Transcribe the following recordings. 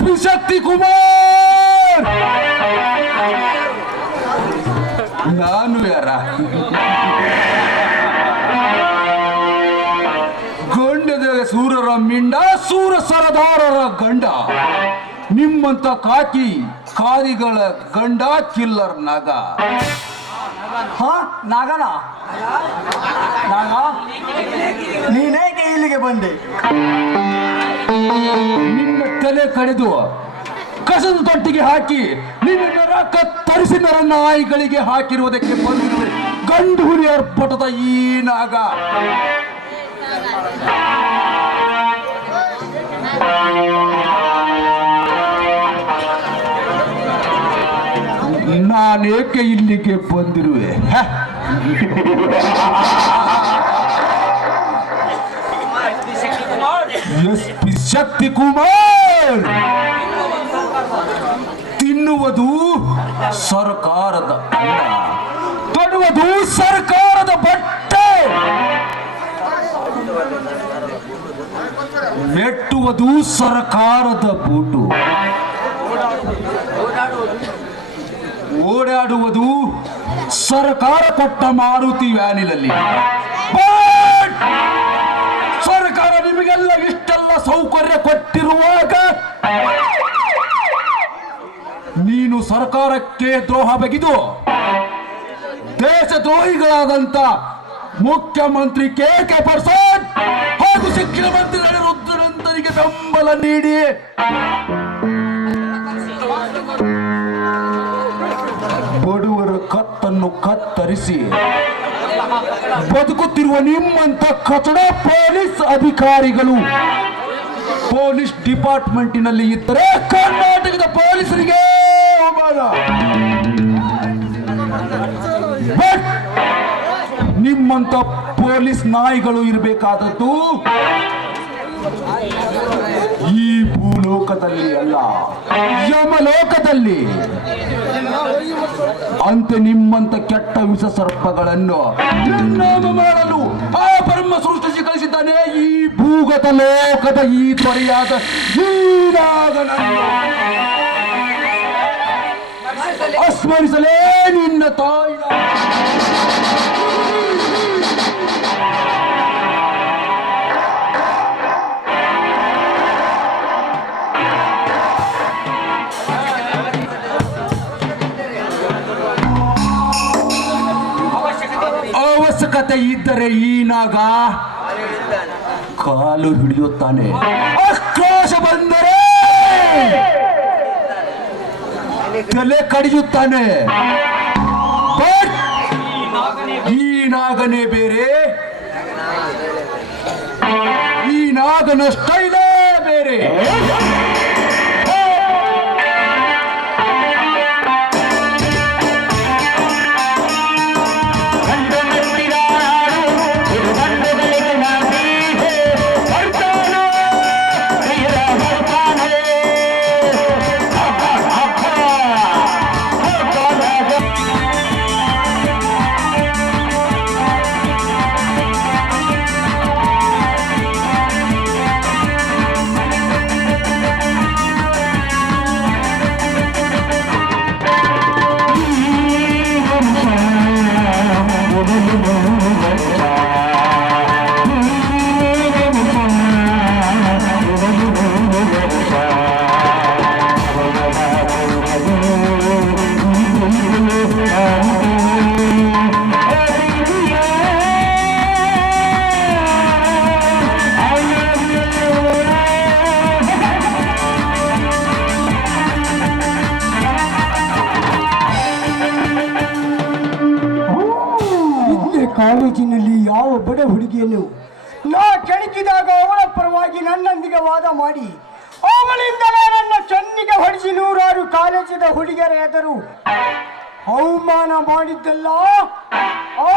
SP. ಶಕ್ತಿ ಕುಮಾರ್. ನಾನು ಯಾರ? ಗಂಡದ ಸೂರರ ಮಿಂಡ, ಸೂರ ಸರದಾರರ ಗಂಡ. ನಿಮ್ಮಂತ ಕಾದಿಗಳ ಗಂಡ ಕಿಲ್ಲರ್ ನಾಗ. ನಾಗನ ನಾಗ, ನೀನೇಕೆ ಇಲ್ಲಿಗೆ ಬಂದೆ? ನಿನ್ನ ತಲೆ ಕಡಿದು ಕಸದ ತೊಟ್ಟಿಗೆ ಹಾಕಿ ನಿನ್ನ ನರ ಕತ್ತರಿಸಿ ನರ ನಾಯಿಗಳಿಗೆ ಹಾಕಿರುವುದಕ್ಕೆ ಬಂದಿರುವೆ ಗಂಡು ಹುಲಿಯರ್ ಪಟದ ಈ ನಾಗ. ನಾನೇಕೆ ಇಲ್ಲಿಗೆ ಬಂದಿರುವೆ? ಎಸ್.ಪಿ. ಶಕ್ತಿ ಕುಮಾರ್. ತಿನ್ನುವುದು ಸರ್ಕಾರದ ಅನ್ನ, ತೊಡುವುದು ಸರ್ಕಾರದ ಬಟ್ಟೆ, ಮೆಟ್ಟುವುದು ಸರ್ಕಾರದ ಬೂಟು, ಓಡಾಡುವುದು ಸರ್ಕಾರ ಕೊಟ್ಟ ಮಾರುತಿ ವ್ಯಾನಿನಲ್ಲಿ. ಸರ್ಕಾರ ನಿಮಗೆಲ್ಲ ಇಷ್ಟೆಲ್ಲ ಸೌಕರ್ಯ ಕೊಟ್ಟಿರುವಾಗ ನೀನು ಸರ್ಕಾರಕ್ಕೆ ದ್ರೋಹ ಬಗೆದು ದೇಶದ್ರೋಹಿಗಳಾದಂತ ಮುಖ್ಯಮಂತ್ರಿ ಕೆ ಪ್ರಸಾದ್ ಹಾಗೂ ಶಿಕ್ಷಣ ಮಂತ್ರಿ ರುದ್ರನಂತರಿಗೆ ಬೆಂಬಲ ನೀಡಿ ಬಡವರ ಕತ್ತನ್ನು ಕತ್ತರಿಸಿ ಬದುಕುತ್ತಿರುವ ನಿಮ್ಮಂತ ಕಚಡ ಪೊಲೀಸ್ ಅಧಿಕಾರಿಗಳು ಪೊಲೀಸ್ ಡಿಪಾರ್ಟ್ಮೆಂಟಿನಲ್ಲಿ ಇದ್ದರೆ ಕರ್ನಾಟಕದ ಪೊಲೀಸರಿಗೆ ಅವಮಾನ. ಬಟ್ ನಿಮ್ಮಂತ ಪೊಲೀಸ್ ನಾಯಿಗಳು ಇರಬೇಕಾದದ್ದು ಈ ಭೂಲೋಕದಲ್ಲಿ ಅಲ್ಲ, ಯಮಲೋಕದಲ್ಲಿ. ಅಂತೆ ನಿಮ್ಮಂತ ಕೆಟ್ಟ ವಿಷ ಸರ್ಪಗಳನ್ನು ನಿರ್ನಾಮ ಮಾಡಲು ಆ ಬ್ರಹ್ಮ ಸೃಷ್ಟಿಸಿ ಕಳಿಸಿದ್ದಾನೆ ಈ ಭೂಗತ ಲೋಕದ ಈ ತ್ವರೆಯಾದ ಅಸ್ಮರಿಸಲೇ ನಿನ್ನ ತಾಯಿ. ಅವಶ್ಯಕತೆ ಇದ್ದರೆ ಈ ನಾಗ ಕಾಲು ಹಿಡಿಯುತ್ತಾನೆ, ಆಕ್ರೋಶ ಬಂದರೆ ತಲೆ ಕಡಿಯುತ್ತಾನೆ. ಬಟ್ ಈ ನಾಗನೇ ಬೇರೆ, ಈ ನಾಗನ ಸ್ಟೈಲೇ ಬೇರೆ. ಕಾಲೇಜಿನಲ್ಲಿ ಯಾವ ಬಡ ಹುಡುಗಿಯನ್ನು ನಾ ಕೆಣಕಿದಾಗ ಅವಳ ಪರವಾಗಿ ನನ್ನೊಂದಿಗೆ ವಾದ ಮಾಡಿ ಅವಳಿಂದಲೇ ನನ್ನ ಚೆನ್ನಿಗೆ ಹೊಡಿಸಿ ನೂರಾರು ಕಾಲೇಜಿನ ಹುಡುಗಿಯರ ಎದುರು ಅವಮಾನ ಮಾಡಿದ್ದಲ್ಲ ಆ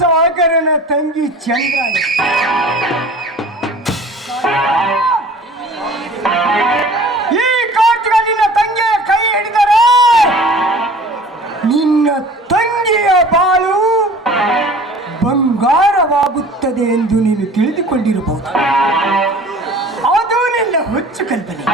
ಸಾಗರನ ತಂಗಿ ಚಂದ್ರ. ಈ ಕಾರ್ತಿಕ ನಿನ್ನ ತಂಗಿಯ ಕೈ ಹಿಡಿದರೆ ನಿನ್ನ ತಂಗಿಯ ಬಾಳು ಬಂಗಾರವಾಗುತ್ತದೆ ಎಂದು ನೀನು ತಿಳಿದುಕೊಂಡಿರಬಹುದು. ಅದು ನಿನ್ನ ಹುಚ್ಚು ಕಲ್ಪನೆ.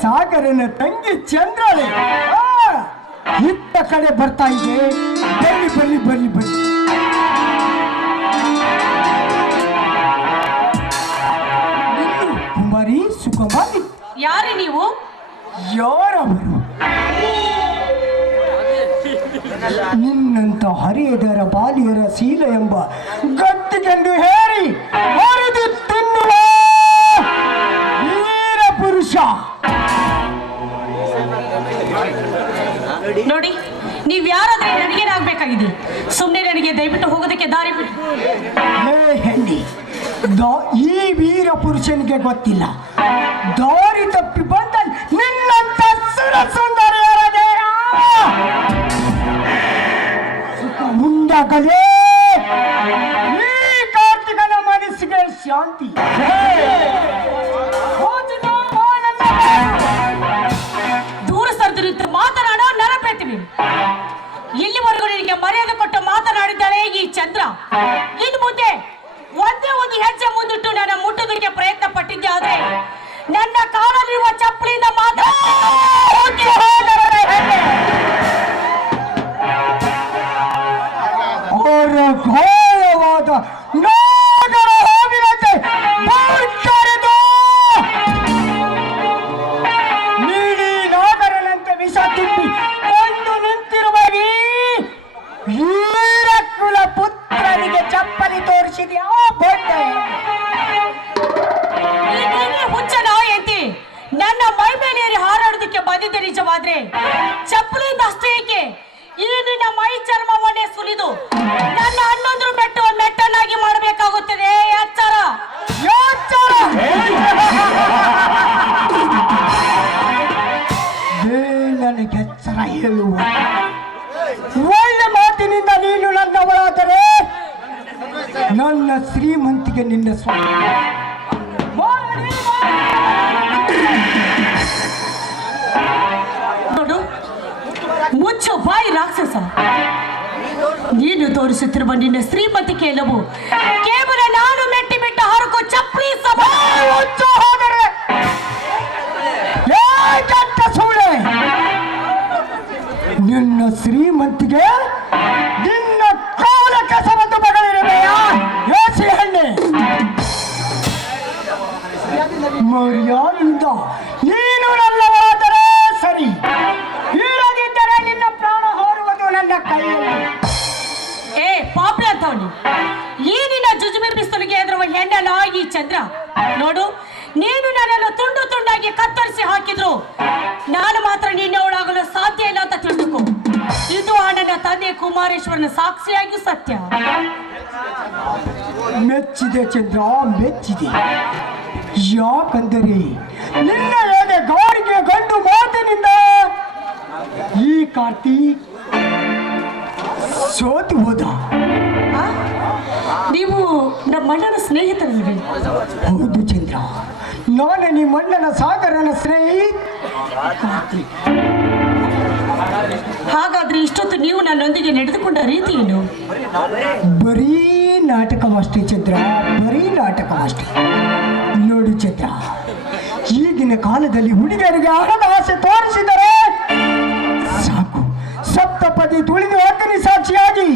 ಸಾಗರನ ತಂಗಿ ಚಂದ್ರಳೆ ಇತ್ತ ಕಡೆ ಬರ್ತಾ ಇದೆ. ಬನ್ನಿ ಬನ್ನಿ ಬನ್ನಿ ಬನ್ನಿ. ಕುಮಾರಿ ಸುಕುಮಾರಿ, ಯಾರು ನೀವು? ಯಾರವರು? ನಿನ್ನಂತ ಹರಿಯದರ ಬಾಲಿಯರ ಶೀಲ ಎಂಬ ಗಟ್ಟಿಗೆಂದು ಹೇರಿ ಹರಿದು ತಿನ್ನುವ ವೀರ ಪುರುಷ. ನೋಡಿ, ನೀವ್ ಯಾರಾದ್ರೆ ನನಗೇನಾಗ್ಬೇಕಾಗಿದೆ? ಸುಮ್ಮನೆ ನನಗೆ ದಯವಿಟ್ಟು ಹೋಗೋದಕ್ಕೆ ದಾರಿ ಬಿಟ್ಟು. ಹೇ ಹೆಂಡಿ, ಈ ವೀರ ಪುರುಷನಿಗೆ ಗೊತ್ತಿಲ್ಲ. ದಾರಿ ತಪ್ಪಿ ಬಂದ ನಿನ್ನಂತ ಸುರ ಸುಂದರಿಯರದೇ ಮುಂದಾಗಲೇ ಈ ಕಾರ್ತಿಕನ ಮನಸ್ಸಿಗೆ ಶಾಂತಿ. ದೂರ ಸರಿದು ಮಾತನಾಡೋ ನೆನಪೇತೀವಿ. ಇಲ್ಲಿವರೆಗೂ ನಿನಗೆ ಮರ್ಯಾದೆ ಕೊಟ್ಟು ಮಾತನಾಡಿದ್ದಾಳೆ ಈ ಚಂದ್ರ. ಇನ್ನು ಮುಂದೆ ಒಂದೇ ಒಂದು ಹೆಜ್ಜೆ ಮುಂದಿಟ್ಟು ನನ್ನ ಮುಟ್ಟೋದಕ್ಕೆ ಪ್ರಯತ್ನ ಪಟ್ಟಿದ್ದೆ. ಆದ್ರೆ ನನ್ನ ಕಾಲಲ್ಲಿರುವ ಚಪ್ಪಲಿಯಿಂದ ಮಾತ್ರ ಅವರ ಘೋರವಾದ ನಾಗರ ಹಾವಿನಂತೆ ಬಾಯ್ಕರೆದು ನೀಡಿ ನಾಗರನಂತೆ ವಿಷ ತುಂಬಿ ಕೊಂಡು ನಿಂತಿರುವ ಈ ವೀರಕುಲ ಪುತ್ರನಿಗೆ ಚಪ್ಪಲಿ ತೋರಿಸಿದ್ಯಾ ಬೊಡ್ಡೆ? ಹುಚ್ಚ ನಾಯಂತಿ ನನ್ನ ಮೈ ಮೇಲೆ ಹಾರಾಡೋದಕ್ಕೆ ಬಂದಿದ್ದೆ. ನಿಜವಾದ್ರೆ ಚಪ್ಪಲಿಯಿಂದ ಅಷ್ಟೇ ಏಕೆ ಈ ನಿನ್ನ ಮೈ ಚರ್ಮವನ್ನೇ ಸುಲಿದು ನನ್ನ ಹನ್ನೊಂದು ಮೆಟ್ಟನ್ನಾಗಿ ಮಾಡಬೇಕಾಗುತ್ತದೆ. ಎಚ್ಚರ ನನಗೆ ಎಚ್ಚರ ಹೇಳುವ ಒಳ್ಳೆ ಮಾತಿನಿಂದ ನೀನು ನನ್ನವಳಾದರೆ ನನ್ನ ಶ್ರೀಮಂತಿಗೆ ನಿನ್ನ ಸ್ವಾಮಿ. ನೋಡು, ಮುಚ್ಚು ಬಾಯಿ ರಾಕ್ಷಸ. ನೀನು ತೋರಿಸುತ್ತಿರುವ ನಿನ್ನ ಶ್ರೀಮಂತಿಕೆ ಎಲ್ಲವೂ ಕೇವಲ ನಾನು ಮೆಟ್ಟಿ ಬಿಟ್ಟ ಹರಕು ಚಪ್ಪಲಿ ಸುಳ್ಳೆ. ನಿನ್ನ ಶ್ರೀಮಂತಿಗೆ ನಿನ್ನ ಕಾಲ ಕಸಬಂದು ಮಗಳಿರಬೇಯಾ? ಏಸಿ ಹಣ್ಣೆ ಮರ್ಯಾದಿಂದ ನೀನು ನನ್ನವರಾದರೆ ಸರಿ, ಇಲ್ಲದಿದ್ದರೆ ನಿನ್ನ ಪ್ರಾಣ ಹೋರುವುದು ನನ್ನ ಕೈಯಲ್ಲಿ. ಏ ಪಾಪಿ ಅಂತವನಿ, ಈ ನಿನ್ನ ಜುಜುಬಿ ಬಿಸ್ತಲಿಗೆ ಎದುರುವ ಹೆಣ್ಣಲ್ಲ ಈ ಚಂದ್ರ. ನೋಡು, ನೀನು ನನ್ನನ್ನು ತುಂಡು ತುಂಡಾಗಿ ಕತ್ತರಿಸಿ ಹಾಕಿದ್ರು ನಾನು ಮಾತ್ರ ನಿನ್ನವಳಾಗಲು ಸಾಧ್ಯ ಇಲ್ಲ ಅಂತ ತಿಳಿದುಕೋ. ಇದು ಆ ನನ್ನ ತಂದೆ ಕುಮಾರೇಶ್ವರನ ಸಾಕ್ಷಿಯಾಗಿ ಸತ್ಯ. ಮೆಚ್ಚಿದೆ ಚಂದ್ರ, ಮೆಚ್ಚಿದೆ. ಯಾಕಂದರೆ ನಿನ್ನ ಎದೆ ಗಾರಿಗೆ ಗಂಡು ಮಾತಿನಿಂದ ಈ ಕಾರ್ತಿಕ್ ಸೋತು ಹೋದ. ನೀವು ನಮ್ಮಣ್ಣನ ಸ್ನೇಹಿತರಲ್ವೇ? ಹೌದು ಚಂದ್ರ, ನಾನು ನಿಮ್ಮಣ್ಣನ ಸಾಗರನ ಸ್ನೇಹಿತ ಕಾರ್ತಿಕ್. ಹಾಗಾದ್ರೆ ಇಷ್ಟೊತ್ತು ನೀವು ನನ್ನೊಂದಿಗೆ ನಡೆದುಕೊಂಡ ರೀತಿ ಏನು? ಬರೀ ನಾಟಕವಷ್ಟೇ ಚಂದ್ರ, ಬರೀ ನಾಟಕವಷ್ಟೇ. ನೋಡು ಚಂದ್ರ, ಈಗಿನ ಕಾಲದಲ್ಲಿ ಹುಡುಗರಿಗೆ ಹಣದ ಆಸೆ ತೋರಿಸಿದರೆ ಸಾಕು, ಸಪ್ತಪದಿ ತುಳಿದು ಅಗ್ನಿ ಸಾಕ್ಷಿಯಾಗಿ